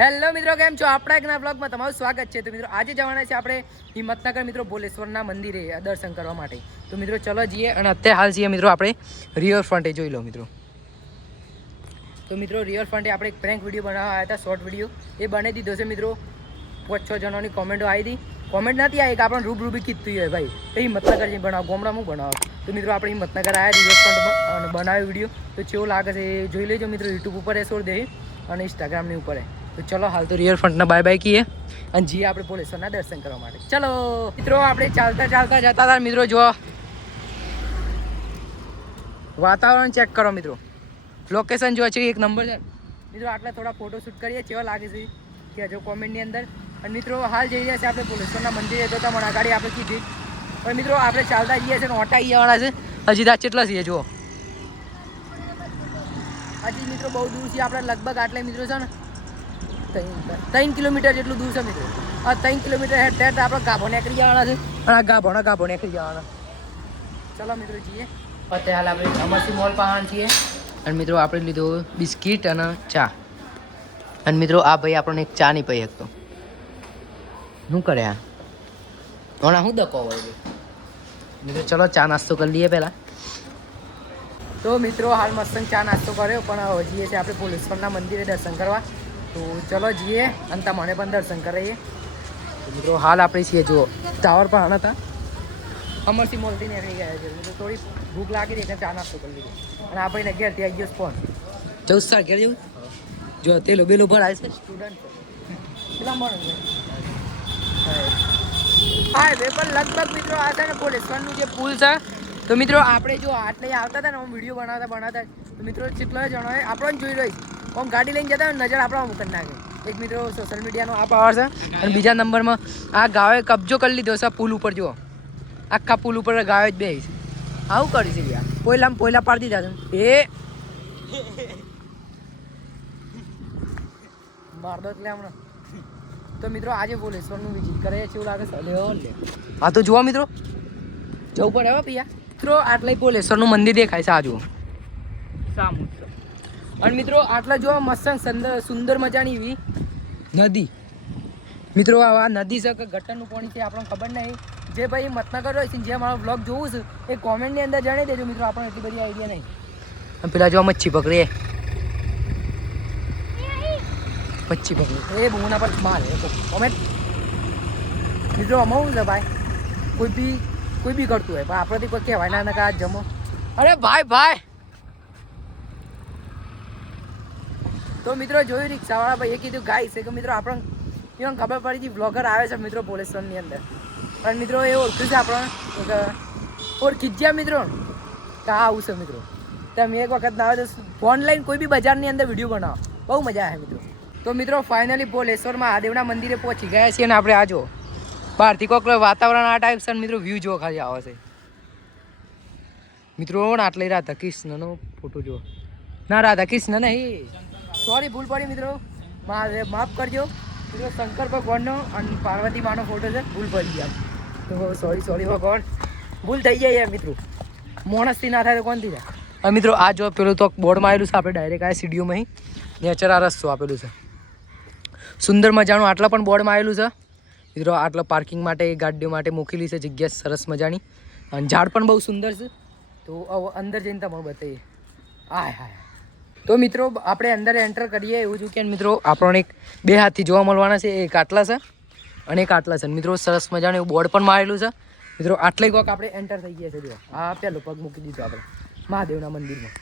Hello મિત્રો, કેમ છો? આપણા એક નવા બ્લોગમાં તમારું સ્વાગત છે. તો મિત્રો આજે જવાના છે આપણે હિંમતનગર મિત્રો ભોલેશ્વરના મંદિરે દર્શન કરવા માટે. તો મિત્રો ચલો જઈએ. અને અત્યારે હાલ છીએ મિત્રો આપણે રિવરફ્રન્ટે. જોઈ લો મિત્રો. તો મિત્રો રિવરફ્રન્ટે આપણે એક પ્રેન્ક વિડીયો બનાવવા આવ્યા હતા, શોર્ટ વિડીયો. એ બનાવી દીધો છે મિત્રો. 5-6 જણોની કોમેન્ટો આવી હતી. કોમેન્ટ નથી આવી કે આપણે રૂબરૂબી કીધું હોય ભાઈ એ હિંમતનગર જઈને બનાવો, ગામડામાં બનાવો. તો મિત્રો આપણે હિંમતનગર આવ્યા રિવરફ્રન્ટમાં અને બનાવ્યો વિડીયો. તો કેવું લાગે છે એ જોઈ લેજો મિત્રો. યુટ્યુબ ઉપર એ છોડ દે અને ઇન્સ્ટાગ્રામની ઉપર. તો ચલો હાલ તો રિવરફ્રન્ટના બાય બાય કીએ અને જઈએ આપણે ભોલેશ્વરના દર્શન કરવા માટે. ચલો મિત્રો, આપણે ચાલતા ચાલતા જતા હતા મિત્રો. જો વાતાવરણ ચેક કરો મિત્રો, લોકેશન જો છે એક નંબર છે મિત્રો. આટલા થોડા ફોટો શૂટ કરીએ, કેવા લાગે છે કે જો કોમેન્ટની અંદર. અને મિત્રો હાલ જઈ રહ્યા છે આપણે ભોલેશ્વરના મંદિરે. તો તમને આગાડી આપણે કીધી પણ મિત્રો આપણે ચાલતા જઈએ છીએ ને ઓટા જવાના છે. હજી દાચ કેટલા છીએ જુઓ. હજી મિત્રો બહુ દૂર છે આપણે. લગભગ આટલે મિત્રો છે ને 3 કિલોમીટર જેટલું દૂર છે મિત્રો. આ 3 કિલોમીટર હેઠ આપણે ગાભો નીકળી જવાના છે. અને આ ગાભો નીકળી જવાના. ચલો મિત્રો જઈએ. અત્યારે હાલ આપણે અમરસિંહ મોલ પાવાના છીએ. અને મિત્રો આપણે લીધો બિસ્કિટ અને ચા. અને મિત્રો આ ભાઈ આપણને એક ચા નહીં પી શકતો. શું કરે આ હમણાં શું દકો હોય મિત્રો. ચલો ચા નાસ્તો કરી લઈએ પહેલાં. તો મિત્રો હાલ મસ્ત ચા નાસ્તો કર્યો, પણ જઈએ છીએ આપણે ભોલેશ્વરના મંદિરે દર્શન કરવા. તો ચલો જઈએ અને તમને પણ દર્શન કરાવીએ. તો મિત્રો હાલ આપણે છીએ જુઓ ટાવર પર આના હતા. અમરસિંહ મોલથી નીકળી ગયા છે મિત્રો. થોડી ભૂખ લાગી રહી એટલે ચા નાસ્તો કરી લીધો. અને આપણે ઘેરથી આવી ગયો ફોન જવું સાર ઘેર જેવું. જો તેલો બેલો ભરાય છે. સ્ટુડન્ટ કેટલા મળે હાઈવે પર લગભગ મિત્રો આ છે ને ભોલેશ્વરનું જે પુલ છે. તો મિત્રો આપણે જો આટલે આવતા હતા ને હું વિડીયો બનાવતા તો મિત્રો કેટલા જણાએ આપણને જોઈ રહી આમ ગાડી લઈને જતા નજર આપણા મૂકી નાખે. એક મિત્રો સોશિયલ મીડિયાનો આ પાવર છે. અને બીજા નંબરમાં આ ગાવે કબજો કરી લીધો છે પુલ ઉપર. જુઓ આખા પુલ ઉપર ગાવે જ બે આવું કરી છે યાર. પોયલા પાડી દીધા છે એ માર દો એટલે હમણાં. તો મિત્રો આજે ભોલેશ્વરનું વિઝિટ કરે છે એવું લાગે છે. હા તો જુઓ મિત્રો જવું પડે હવે પિયા. મિત્રો આટલા ભોલેશ્વરનું મંદિર દેખાય છે. આ જુઓ સામું. અને મિત્રો આટલા જોવા મસ્ત સુંદર મજાની એવી નદી. મિત્રો આ નદી છે કે ગટરનું પાણી છે આપણને ખબર નહીં. જે ભાઈ હિંમતનગર હોય છે, જે મારો બ્લોગ જોવું છે એ કોમેન્ટની અંદર જણાવી દેજો મિત્રો. આપણને એટલી બધી આઈડિયા નહીં. અને પેલા જો મચ્છી પકડીએ, મચ્છી પકડી એ બહુના પર મારે કોમેન્ટ મિત્રો. અમાવું છે ભાઈ કોઈ બી કરતું હોય પણ આપણેથી કોઈ કહેવાય ના કાં જમો. અરે ભાઈ તો મિત્રો જોયું રિક્ષાવાળા ભાઈ એ કીધું ગાય છે કે મિત્રો આપણને એવું ખબર પડી હતી બ્લોગર આવે છે મિત્રો ભોલેશ્વરની અંદર. પણ મિત્રો એ ઓળખ્યું છે આપણને ઓળખી ગયા મિત્રો કે હા આવું છે મિત્રો. તમે એક વખત ના આવે તો ઓનલાઈન કોઈ બી બજારની અંદર વિડીયો બનાવો, બહુ મજા આવે મિત્રો. તો મિત્રો ફાઇનલી ભોલેશ્વર મહાદેવના મંદિરે પહોંચી ગયા છીએ. અને આપણે આ જો બહારથી કોઈક વાતાવરણ આ ટાઈપ છે મિત્રો. વ્યૂ જો ખાલી આવે છે મિત્રો. આટલે રાધા કૃષ્ણનો ફોટો જુઓ. ના રાધા કૃષ્ણ નહીં, સોરી ભૂલ પડી મિત્રો, માફ કરજો મિત્રો. શંકર ભગવાનનો અને પાર્વતી માનો ફોટો છે, ભૂલ પડી ગયા. તો સોરી ભગવાન, ભૂલ થઈ જાય મિત્રો. માણસથી ના થાય તો કોણથી થાય. હવે મિત્રો આ જો પેલું તો બોર્ડમાં આવેલું છે. આપણે ડાયરેક્ટ આ સીડીઓમાં નેચર આ રસ્તો આપેલું છે સુંદર મજાનું. આટલા પણ બોર્ડમાં આવેલું છે મિત્રો. આટલા પાર્કિંગ માટે ગાડીઓ માટે મૂકેલી છે જગ્યા સરસ મજાની. અને ઝાડ પણ બહુ સુંદર છે. તો અંદર જઈને તમને બતાવીએ. હાય તો મિત્રો આપણે અંદર એન્ટર કરીએ. એવું છું કે મિત્રો આપણને એક બે હાથથી જોવા મળવાના છે. એક આટલા છે અને એક આટલા છે મિત્રો. સરસ મજાનું એવું બોર્ડ પણ મારેલું છે મિત્રો. આટલે કોઈક આપણે એન્ટર થઈ ગયા છે. જો આ પહેલો પગ મૂકી દીધો આપણે મહાદેવના મંદિરમાં.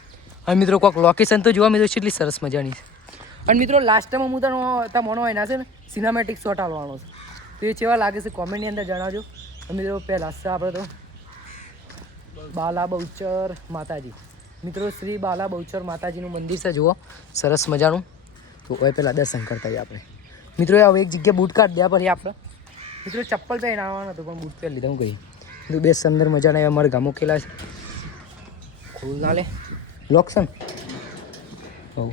અને મિત્રો કોઈક લોકેશન તો જોવા મિત્રો કેટલી સરસ મજાની છે. અને મિત્રો લાસ્ટમાં હું તમે મોનો એના છે ને સિનેમેટિક શોટ આવવાનો છે. તો એ કેવા લાગે છે કોમેન્ટની અંદર જણાવજો. મિત્રો પહેલાં છે આપણે તો બાલા બહુચર માતાજી મિત્રો. શ્રી બાલા બહુચર માતાજીનું મંદિર છે જુઓ સરસ મજાનું. તો હવે પહેલાં દર્શન કરતા હોઈએ આપણે મિત્રો. હવે એક જગ્યાએ બૂટ કાઢ દ્યા પછી આપણે મિત્રો ચપ્પલ પહેરીને આવવાનું હતું પણ બૂટ પહેરી લીધા. હું કહી મિત્રો બે સુંદર મજાના એવા મરઘા મૂકેલા છે. ખોલ ના લે લોક્શન બહુ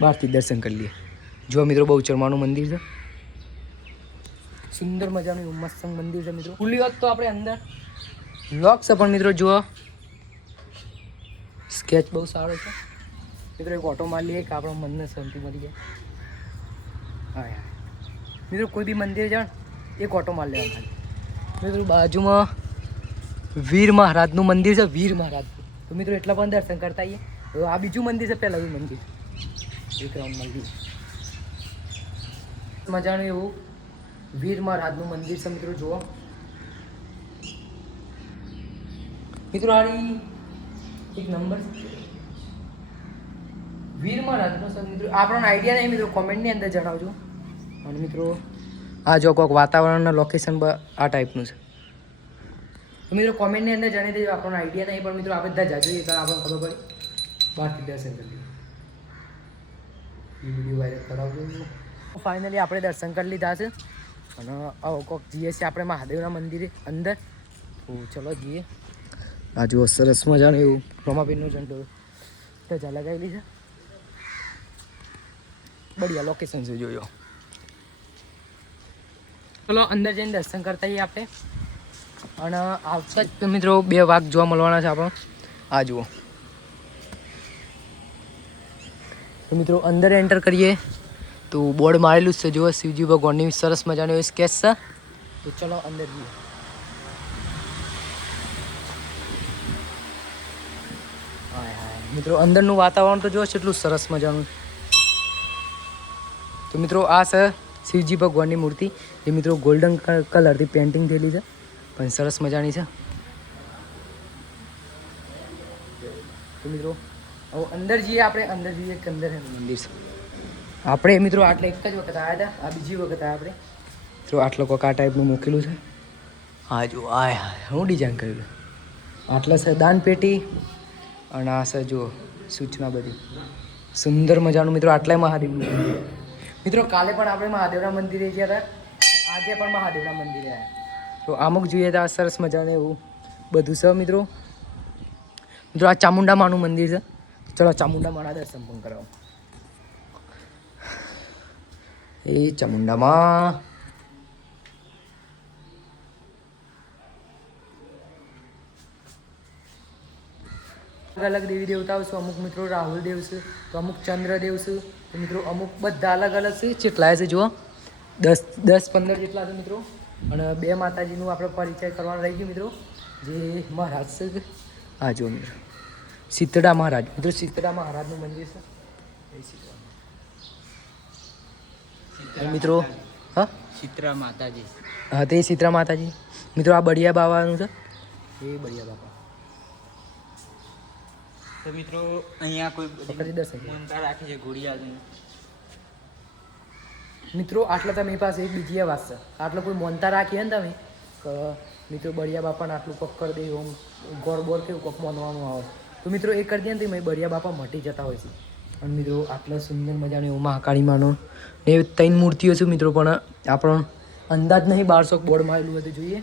બહારથી દર્શન કરી લઈએ. જો મિત્રો બહુચરમાનું મંદિર છે. સુંદર મજાનું મસ્ત મંદિર છે મિત્રો. ખુલ્લી હોત તો આપણે અંદર લોક છે પણ મિત્રો જુઓ સ્કેચ બહુ સારો છે મિત્રો. એક ઓટો મારી લઈએ કે આપણા મનને શાંતિ મળી જાય. હા યાર મિત્રો કોઈ બી મંદિર જાણ એક ઓટો માર લેવા ખાલી. મિત્રો બાજુમાં વીર મહારાજનું મંદિર છે, વીર મહારાજ. તો મિત્રો એટલા પણ દર્શન કરતા આવીએ. તો આ બીજું મંદિર છે, પહેલાં મંદિર વિક્રમ મંદિર મજાનું એવું વીર મહારાજનું મંદિર છે મિત્રો. જુઓ મિત્રો આની એક નંબર વીર મહારાજનો છે મિત્રો. આપણને આઈડિયા નહીં મિત્રો, કોમેન્ટની અંદર જણાવજો. અને મિત્રો આ જો કોઈક વાતાવરણના લોકેશન આ ટાઈપનું છે. તો મિત્રો કોમેન્ટની અંદર જણાવી દેજો. આપણને આઈડિયા નહીં પણ મિત્રો આપણે બધા જાજો એટલે આપણને ખબર પડી. બહારથી દર્શન કરી એ વિડીયો વાયરલ કરાવજો. ફાઇનલી આપણે દર્શન કરી લીધા છે અને કોઈક જઈએ છીએ આપણે મહાદેવના મંદિરે અંદર. તો ચલો જઈએ. આ જુઓ સરસ મજાનું એવું રમાપીરનું ઝંડો ધજા લગાવેલી છે. બઢિયા લોકેશન છે, જોયો. ચલો અંદર જઈને દર્શન કરતા આવીએ આપણે. અને આવતા જ મિત્રો 2 વાઘ જોવા મળવાના છે આપણો. આ જુઓ. તો મિત્રો અંદર એન્ટર કરીએ તો બોર્ડ મારેલું જ છે, જુઓ શિવજી ભગવાનની સરસ મજાનો એ સ્કેચ છે. તો ચલો અંદર જઈએ. મિત્રો અંદરનું વાતાવરણ તો જુઓ કેટલું સરસ મજાનું. તો મિત્રો આ છે શિવજી ભગવાનની મૂર્તિ, જે મિત્રો ગોલ્ડન કલરથી પેઇન્ટિંગ થયેલી છે, પણ સરસ મજાની છે. તો મિત્રો હવે અંદર જઈએ આપણે. અંદર જઈએ કે અંદર મંદિર છે. આપણે મિત્રો આટલે એક જ વખત આવ્યા હતા, આ બીજી વખત આવ્યા આપણે. તો આટલો કોક આ ટાઈપનું મૂકેલું છે. હા જો આ હું ડિઝાઇન કરેલું. આટલા છે દાન પેટી અને આ છે જો સૂચના બધી સુંદર મજાનું. મિત્રો આટલાય મહાદેવનું મિત્રો. કાલે પણ આપણે મહાદેવના મંદિરે ગયા હતા, આજે પણ મહાદેવના મંદિરે આવ્યા. તો અમુક જોઈએ તો આ સરસ મજાનું એવું બધું છે મિત્રો. મિત્રો આ ચામુંડા માનું મંદિર છે. ચલો ચામુંડા માના દર્શન પણ કરાવો. એ ચામુંડામાં અલગ અલગ દેવી દેવતાઓ છે. અમુક મિત્રો રાહુલ દેવ છે, તો અમુક ચંદ્રદેવ છે. તો મિત્રો અમુક બધા અલગ અલગ છે. કેટલાય છે જુઓ, 10-15 જેટલા છે મિત્રો. અને 2 માતાજીનું આપણે પરિચય કરવાનો રહી ગયું મિત્રો. જે મહારાજ છે આ જુઓ મિત્રો, શીતળા મહારાજ. મિત્રો શીતળા મહારાજનું મંદિર છે મિત્રો. હા શીતળા માતાજી. હા તે શીતળા માતાજી મિત્રો. આ બળિયા બાવાનું છે, એ બળિયા બાપા. તો મિત્રો અહીંયા કોઈ દર્શન માનતા રાખે છે ઘોડિયાની. મિત્રો આટલા તમે પાસે એક બીજી વાત છે. આટલો કોઈ મોનતા રાખીએ ને તમે કે મિત્રો બળિયા બાપાને આટલું કોક કરી દે, ઓમ ગોળ બોર કેવું કોક માનવાનું આવે. તો મિત્રો એ કરી દે ને તો બળિયા બાપા મટી જતા હોય છે. અને મિત્રો આટલા સુંદર મજાનું એવું મહાકાળી માનો એ 3 મૂર્તિઓ છે મિત્રો. પણ આપણો અંદાજ નહીં, 1200 બોર્ડ મારેલું હતું. જોઈએ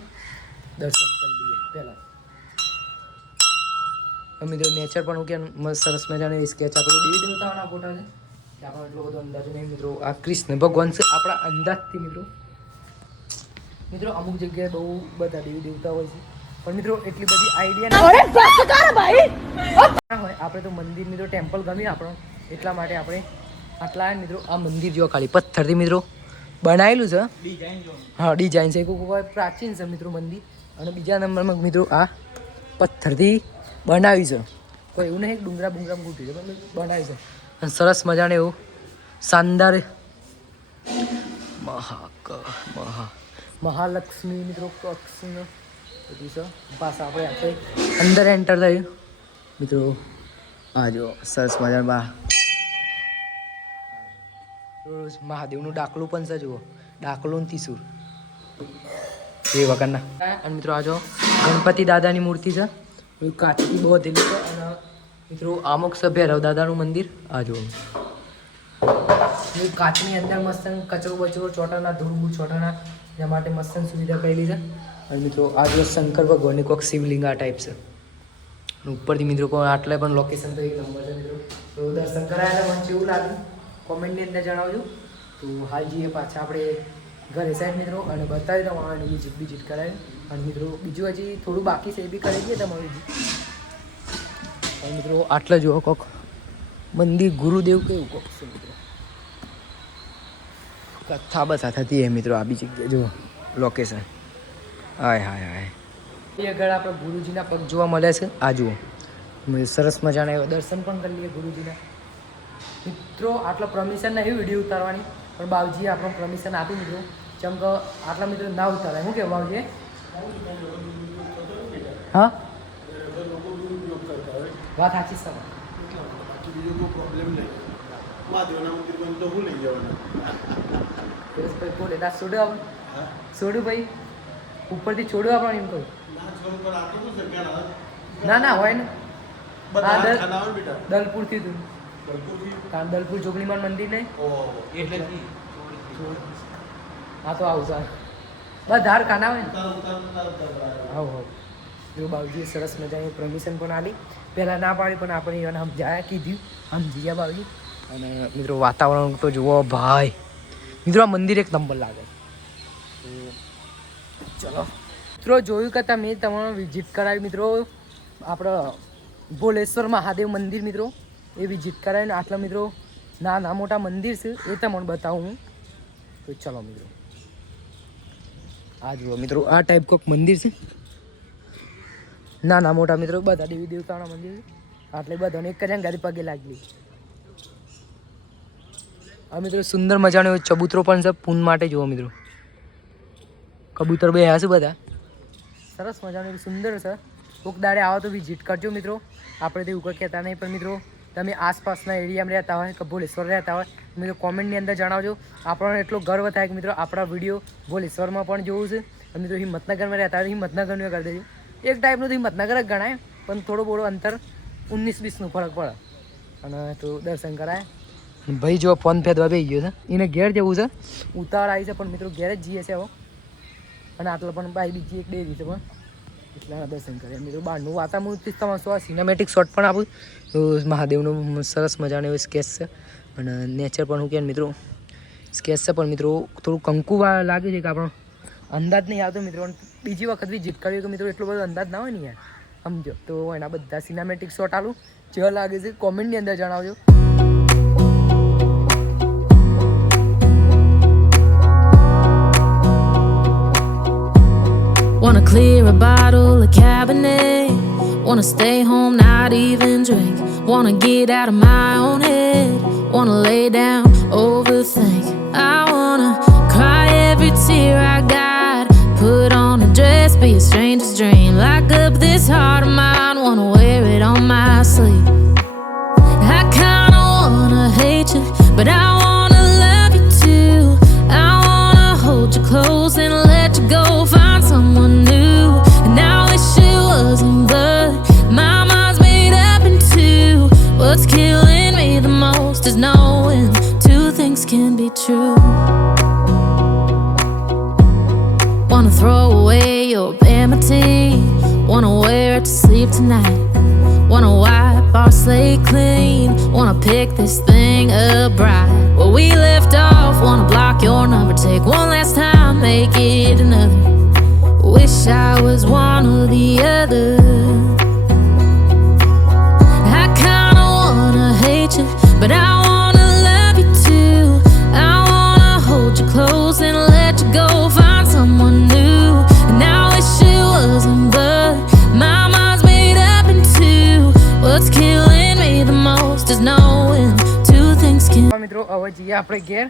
દર્શન કરી લઈએ પહેલાં. મિત્રો નેચર પણ કે સરસ મજાનું સ્કેચ આપણે દેવી દેવતાઓના ફોટા છે. આપણો એટલો બધો અંદાજ નહીં મિત્રો. આ કૃષ્ણ ભગવાન છે આપણા અંદાજથી મિત્રો. મિત્રો અમુક જગ્યાએ બહુ બધા દેવી દેવતા હોય છે, પણ મિત્રો એટલી બધી આઈડિયા હોય. આપણે તો મંદિર મિત્રો ટેમ્પલ ગમ્યું આપણો, એટલા માટે આપણે આટલા મિત્રો. આ મંદિર જો ખાલી પથ્થરથી મિત્રો બનાવેલું છે. હા ડિઝાઇન છે, કોઈ પ્રાચીન છે મિત્રો મંદિર. અને બીજા નંબરમાં મિત્રો આ પથ્થરથી બનાવ્યું છે. કોઈ એવું નહીં ડુંગરા બુંગરા ગૂંઠ્યું છે, પણ બનાવ્યું છે. અને સરસ મજાને એવું શાનદાર મહાલક્ષ્મી મિત્રો કક્ષનું બધું છે. પાછા આપણે અંદર એન્ટર થયું મિત્રો. આ જો સરસ મજામાં મહાદેવનું ડાકલું પણ છે. જુઓ ડાકલું ત્રિશૂળ એ વગરના. અને મિત્રો આ જો ગણપતિ દાદાની મૂર્તિ છે, કાચથી બહુ વધેલી છે. અને મિત્રો અમુક છે ભૈરવ દાદાનું મંદિર. આ જુઓ કાચની અંદર મસ્ત કચરો બચરો ચોટાના ધૂળ ચોટાના એના માટે મસ્ત સુવિધા કરેલી છે. અને મિત્રો આ જો શંકર ભગવાનની કોઈક શિવલિંગ આ ટાઈપ છે. ઉપરથી મિત્રો કોઈ આટલે પણ લોકેશન તો એક નંબર છે મિત્રો. તો દર્શન કરાયા મને કેવું લાગ્યું કોમેન્ટની અંદર જણાવજો. તો હાલ જઈએ પાછા આપણે ઘરે સાઈડ મિત્રો, અને બતાવી દઉં આ વિઝિટ કરાવી. અને મિત્રો બીજું હજી થોડું બાકી છે, એ બી કરી દઈએ તમારું વિઝિટ. અને મિત્રો આટલે જુઓ કોક મંદિર ગુરુદેવ કેવું કોક છે મિત્રો. કથા બથા થતી હે મિત્રો. આ બી જગ્યા જુઓ લોકેશન. હાય હાય હાય. એ આગળ આપણે ગુરુજીના પગ જોવા મળે છે. આ જુઓ સરસ મજાના એવા દર્શન પણ કરી લઈએ ગુરુજીના. મિત્રો આટલો પરમિશન નહીં વિડીયો ઉતારવાની, પણ બાવજીએ આપણો પરમિશન આપી મિત્રો. જેમ કે આટલા મિત્રો ના ઉતારાય. શું કહેવું બાવજી? હા વાત સાચી સર. છોડું ભાઈ ઉપરથી છોડું આપણને એમ કહું. ના હોય ને. દલપુરથી તું કારણ દલપુર જોગણીમાન મંદિર નહીં હા તો આવું સર બસ ધાર કાના હોય ને. આવું એવું બાબુજીએ સરસ મજાની પરમિશન પણ આપી. પહેલાં ના પાડી પણ આપણે એને સમજાયા કીધું સમજી ગયા બાબુજી. અને મિત્રો વાતાવરણ તો જુઓ ભાઈ. મિત્રો આ મંદિર એક નંબર લાગે. ચલો મિત્રો જોયું કે તમે તમારો વિઝિટ કરાવી મિત્રો આપણે ભોલેશ્વર મહાદેવ મંદિર મિત્રો એ વિઝિટ કરાવીને આટલા મિત્રો નાના મોટા મંદિર છે એ તમને બતાવું હું. તો ચલો મિત્રો આ જુઓ મિત્રો આ ટાઈપ કોઈક મંદિર છે. નાના મોટા મિત્રો બધા દેવી દેવતાના મંદિર છે. આટલે બધાને એક જ ગાડી પગે લાગી. આ મિત્રો સુંદર મજાનો ચબૂતરો પણ છે પૂન માટે. જુઓ મિત્રો કબૂતર બે હશે બધા. સરસ મજાનું સુંદર છે. કોક દાડે આવો તો વિઝિટ કરજો મિત્રો. આપણે તો એવું કંઈ કહેતા નહીં, પણ મિત્રો તમે આસપાસના એરિયામાં રહેતા હોય કે ભોલેશ્વર રહેતા હોય મિત્રો કોમેન્ટની અંદર જણાવજો. આપણને એટલો ગર્વ થાય કે મિત્રો આપણા વિડીયો ભોલેશ્વરમાં પણ જોવું છે. અને મિત્રો હિંમતનગરમાં રહેતા હોય હિંમતનગરનું કરી દેજો. એક ટાઈપનું તો હિંમતનગર જ ગણાય, પણ થોડું બોડું અંતર 19-20નું ફરક પડે. અને તો દર્શન કરાય. ભાઈ જો ફોન ફેદવા બે ગયો છે એને ઘેર જવું છે. ઉતાવળ આવી છે પણ મિત્રો ઘેર જ જઈએ છે હવે. અને આટલા પણ બાઈ બીજી એક ડેરી છે પણ એટલા દર્શન કરે મિત્રો. બહારનું વાતાવરણ તમારે શું સિનેમેટિક શોટ પણ આપું તો મહાદેવનું સરસ મજાનો એવો સ્કેચ છે. અને નેચર પણ હું કહે મિત્રો સ્કેચ છે પણ મિત્રો થોડું કંકુ લાગે છે કે આપણો અંદાજ નહીં આવતો મિત્રો. બીજી વખત વિઝિટ કર્યું કે મિત્રો એટલો બધો અંદાજ ના હોય ને યાર સમજો. તો એના બધા સિનેમેટિક શોટ આલું જેવા લાગે છે કોમેન્ટની અંદર જણાવજો. Wanna clear a bottle of Cabernet. Wanna stay home, not even drink. Wanna get out of my own head. Wanna lay down, overthink. I wanna cry every tear I got. Put on a dress, be a stranger's dream. Lock up this heart of mine, wanna wear it on my sleeve. I kinda wanna hate you, but I wanna love you too. I wanna hold you close and let you go. Find someone new, and I wish it wasn't, but my mind's made up in two. What's killing me the most is knowing two things can be true. Wanna throw away your vanity. Wanna wear it to sleep tonight. Wanna wipe our slate clean. Wanna pick this thing up right where we left off. Wanna block your number, take one last time, make it another. Wish I was one or the other. I kinda wanna hate you, but I wanna love you too. I wanna hold you close and let you go. Find someone new, and I wish it wasn't, but my mind's made up in two. What's killing me the most is knowing two things can. મિત્રો હવે જઈએ આપણે ઘેર.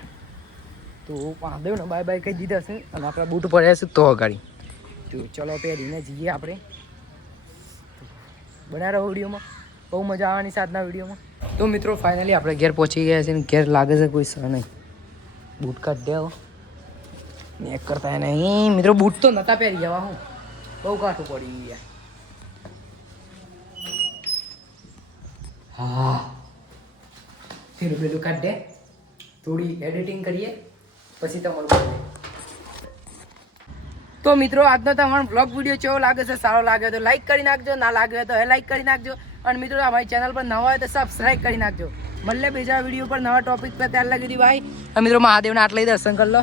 તો મહાદેવને bye bye કહી દીધા છે અને આપણા બૂટ પડ્યા છે તો અગાડી. તો ચલો પહેરીને જઈએ આપણે. બના રહો વિડીયોમાં, બહુ મજા આવવાની સાથના વિડીયોમાં. તો મિત્રો ફાઇનલી આપણે ઘેર પહોંચી ગયા છે ને ઘેર લાગે છે કોઈ સર નહીં. બૂટ કાઢ દે હવે મેક કરતા નહીં મિત્રો. બૂટ તો નહોતા પહેરી જવા હું બહુ કાઠું પડી ગયા. હા પેલું પેલું કાઢ દે. થોડી એડિટિંગ કરીએ પછી તમારું. તો મિત્રો આજનો તમારો બ્લોગ વિડીયો કેવો લાગે છે? સારો લાગ્યો તો લાઈક કરી નાખજો, ના લાગ્યો તો લાઈક કરી નાખજો. અને મિત્રો અમારી ચેનલ પર નવા હોય તો સબસ્ક્રાઈબ કરી નાખજો. મળે બીજા વિડીયો પર નવા ટોપિક પર. ત્યાર લગી ભાઈ મિત્રો મહાદેવના આટલા દર્શન કરી લો.